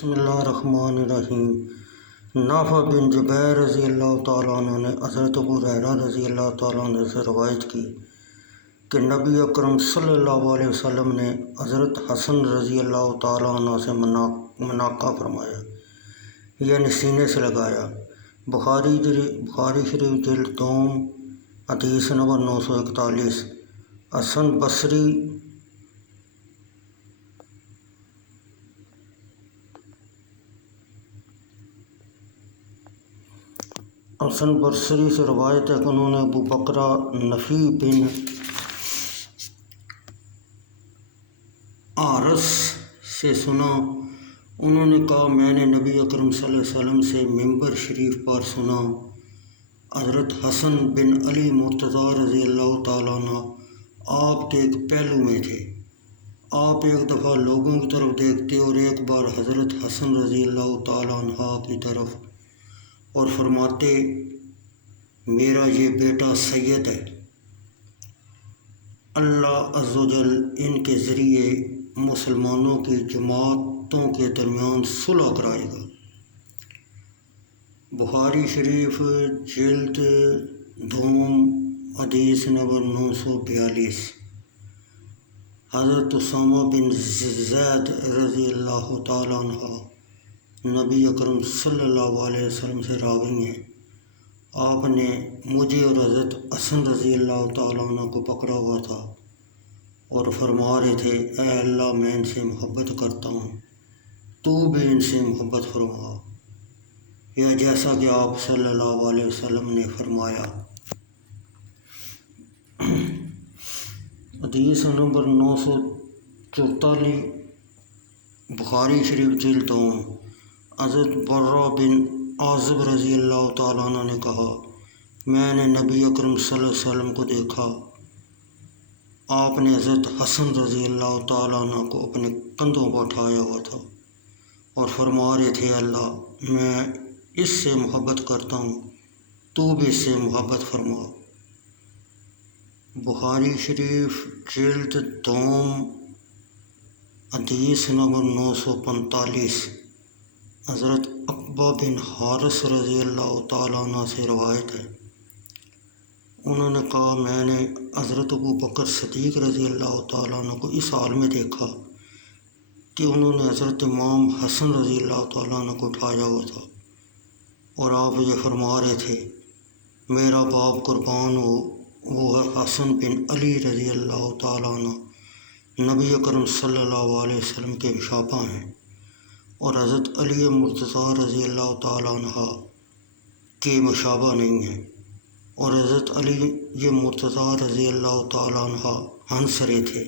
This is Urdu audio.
بسم اللہ الرحمن الرحیم۔ نافع بن جبیر رضی اللہ تعالیٰ عنہ نے حضرت ابو ہریرہ رضی اللہ تعالیٰ عنہ سے روایت کی کہ نبی اکرم صلی اللہ علیہ وسلم نے حضرت حسن رضی اللہ تعالیٰ عنہ سے مناقہ فرمایا، یعنی سینے سے لگایا۔ بخاری شریف جلد دوم حدیث نمبر 941۔ حسن بصری سے روایت ہے کہ انہوں نے ابو بکرہ نفی بن حارث سے سنا، انہوں نے کہا میں نے نبی اکرم صلی اللہ علیہ وسلم سے ممبر شریف پر سنا، حضرت حسن بن علی مرتضیٰ رضی اللہ تعالیٰ عنہ آپ کے ایک پہلو میں تھے۔ آپ ایک دفعہ لوگوں کی طرف دیکھتے اور ایک بار حضرت حسن رضی اللہ تعالیٰ عنہ کی طرف اور فرماتے میرا یہ بیٹا سید ہے، اللہ عز و جل ان کے ذریعے مسلمانوں کی جماعتوں کے درمیان صلح کرائے گا۔ بخاری شریف جلد دوم حدیث نمبر 942۔ حضرت اسامہ بن زید رضی اللہ تعالیٰ عنہ نبی اکرم صلی اللہ علیہ وسلم سے راوی ہیں، آپ نے مجھے اور حضرت حسن رضی اللہ تعالیٰ عنہ کو پکڑا ہوا تھا اور فرما رہے تھے اے اللہ میں ان سے محبت کرتا ہوں، تو بھی ان سے محبت فرما، یا جیسا کہ آپ صلی اللہ علیہ وسلم نے فرمایا۔ حدیث نمبر 944۔ بخاری شریف جلد دوم۔ حضرت برہ بن عازب رضی اللہ تعالیٰ عنہ نے کہا میں نے نبی اکرم صلی اللہ علیہ وسلم کو دیکھا، آپ نے حضرت حسن رضی اللہ تعالیٰ عنہ کو اپنے کندھوں پر اٹھایا ہوا تھا اور فرما رہے تھے اللہ میں اس سے محبت کرتا ہوں، تو بھی اس سے محبت فرما۔ بخاری شریف جلد دوم حدیث نمبر 945۔ حضرت عقبہ بن حارث رضی اللہ تعالیٰ عنہ سے روایت ہے، انہوں نے کہا میں نے حضرت ابو بکر صدیق رضی اللہ تعالیٰ عنہ کو اس حال میں دیکھا کہ انہوں نے حضرت امام حسن رضی اللہ تعالیٰ عنہ کو اٹھایا ہوا تھا اور آپ یہ فرما رہے تھے میرا باپ قربان ہو، وہ حسن بن علی رضی اللہ تعالیٰ عنہ نبی اکرم صلی اللہ علیہ وسلم کے مشابہ ہیں، اور حضرت علی مرتضیٰ رضی اللہ تعالیٰ عنہ کے مشابہ نہیں ہیں، اور حضرت علی مرتضیٰ رضی اللہ تعالیٰ عنہ ہنس رہے تھے۔